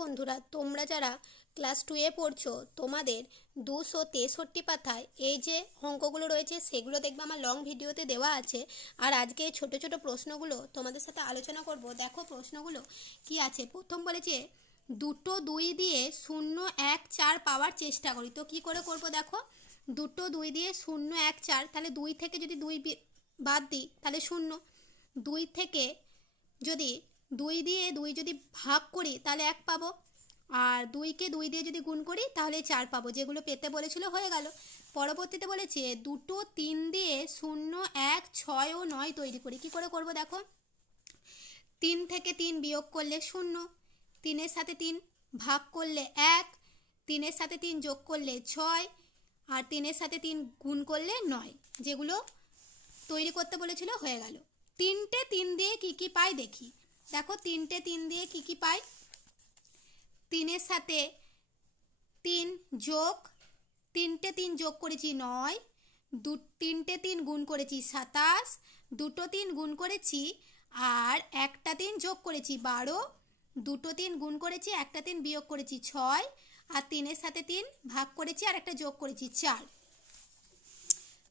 বন্ধুরা, তোমরা যারা ক্লাস 2-এ পড়ছো তোমাদের 263 পাতায় এই যে অঙ্কগুলো রয়েছে সেগুলো দেখবে আমার লং ভিডিওতে দেওয়া আছে। আর আজকে ছোট ছোট প্রশ্নগুলো তোমাদের সাথে আলোচনা করব। দেখো প্রশ্নগুলো কি আছে। প্রথম বলেছে দুটো 2 দিয়ে 0 1 4 পাওয়ার চেষ্টা করি। তো কি করে করব দেখো, দুটো 2 দিয়ে 0 1 4, তাহলে 2 থেকে যদি 2 বাদ দিই তাহলে 0। 2 থেকে যদি 2 দিয়ে 2 যদি ভাগ করি তাহলে 1 পাবো, আর 2কে 2 দিয়ে যদি গুণ করি তাহলে 4 পাবো। যেগুলো পেতে বলেছিল হয়ে গেল। পরবর্তীতে বলেছে দুটো 3 দিয়ে 0 1 6 ও 9 তৈরি করি। কি করে করব দেখো, 3 থেকে 3 বিয়োগ করলে 0, 3-এর সাথে 3 ভাগ করলে 1, 3-এর সাথে 3 যোগ করলে 6, আর 3-এর সাথে 3 গুণ করলে 9। যেগুলো তৈরি করতে বলেছিল হয়ে গেল। 3টে 3 দিয়ে কি কি পাই দেখি। দেখো 3টে 3 দিয়ে কি কি পাই, 3-এর সাথে 3 যোগ 3টে 3 যোগ করেছি 9, 3টে 3 গুণ করেছি 27, দুটো 3 গুণ করেছি আর একটা 3 যোগ করেছি 12, দুটো 3 গুণ করেছি একটা 3 বিয়োগ করেছি 6, আর 3-এর সাথে 3 ভাগ করেছি আর একটা যোগ করেছি 4।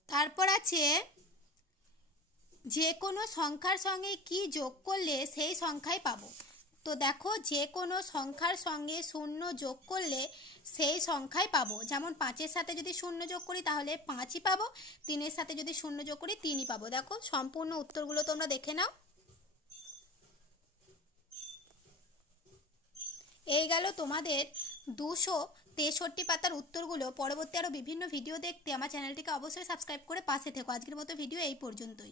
তারপর আছে যে কোনো সংখ্যার সঙ্গে কি যোগ করলে সেই সংখ্যাই পাবো। তো দেখো যে কোনো সংখ্যার সঙ্গে 0 যোগ করলে সেই সংখ্যাই পাবো। যেমন 5-এর সাথে যদি 0 যোগ করি তাহলে 5ই পাবো, 3-এর সাথে যদি 0 যোগ করি 3ই পাবো। দেখো সম্পূর্ণ উত্তরগুলো তোমরা দেখে নাও। এই গেল তোমাদের 263 পাতার উত্তরগুলো। পরবর্তী আরও বিভিন্ন ভিডিও দেখতে আমার চ্যানেলটিকে অবশ্যই সাবস্ক্রাইব করে পাশে থেকো। আজকের মতো ভিডিও এই পর্যন্তই।